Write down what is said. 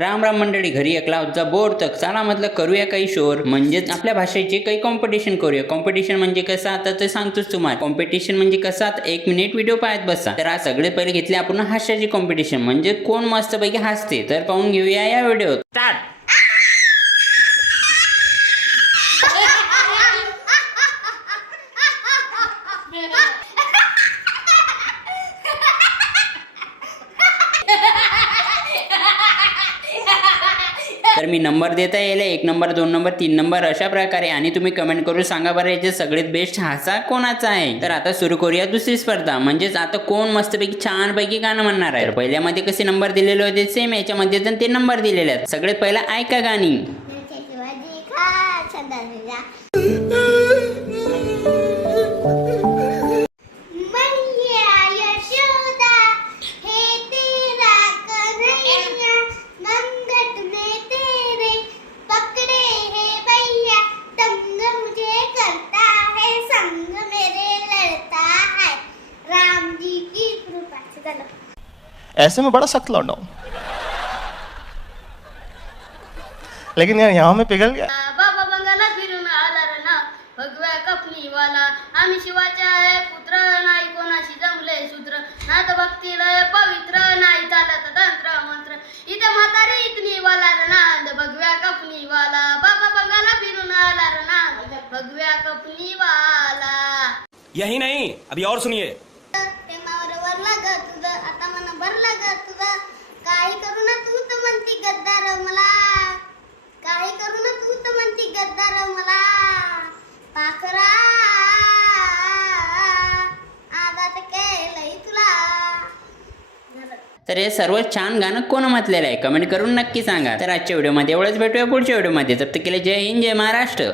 राम राम मंडळी, घरी एकला होता बोर तर चला म्हटलं करूया काही शोर, म्हणजेच आपल्या भाषेचे काही कॉम्पिटिशन करूया. कॉम्पिटिशन म्हणजे कसं आता ते सांगतोच तुम्हाला. कॉम्पिटिशन म्हणजे कसं आता 1 मिनिट व्हिडिओ पाहत बसा. तर आज सगळे पहिले घेतले आपण हास्याची कॉम्पिटिशन, म्हणजे कोण मस्तपैकी हसते. तर पाहून घेऊया या व्हिडिओत. स्टार्ट. तर मी नंबर देता येईल, 1 नंबर 2 नंबर 3 नंबर अशा प्रकारे, आणि तुम्ही कमेंट करून सांगा बरं याचे सगळ्यात बेस्ट हासा कोणाचा आहे. तर आता सुरू करूया दुसरी स्पर्धा, म्हणजेच आता कोण मस्तपैकी छानपैकी गाणं म्हणणार आहे. तर पहिल्यामध्ये कसे नंबर दिलेले होते सेम याच्यामध्ये पण ते नंबर दिलेले आहेत. सगळ्यात पहिला ऐका गाणी. ऐसे में बड़ा सख्त लौंडा हूं, लेकिन यार यहाँ में पिघल गया. बाबा बंगाला फिरून आला रे ना भगव्या कपनीवाला. आम्ही शिवाचे आहे पुत्र, नाही कोणाशी जमले सूत्र. नाथ भक्तीला पवित्र, नाही चालत तंत्र मंत्र. इथे म्हातारी इतनीवाला रे ना भगव्या कपनीवाला. बाबा बंगाला फिरून आला रे ना भगव्या कपनीवाला. यही नहीं, अभी और सुनिए. आता मन भरला ग तुझं. काही करू ना तू तर म्हणती गद्दार मला. काही करू ना तू तर म्हणती गद्दार मला. पाखरा आदात केलंय तुला. तर हे सर्व छान गाणं कोण म्हटलेलं आहे कमेंट करून नक्की सांगा. तर आजच्या व्हिडिओमध्ये एवढंच, भेटूया पुढच्या व्हिडिओमध्ये. तब तक के लिए जय हिंद, जय महाराष्ट्र.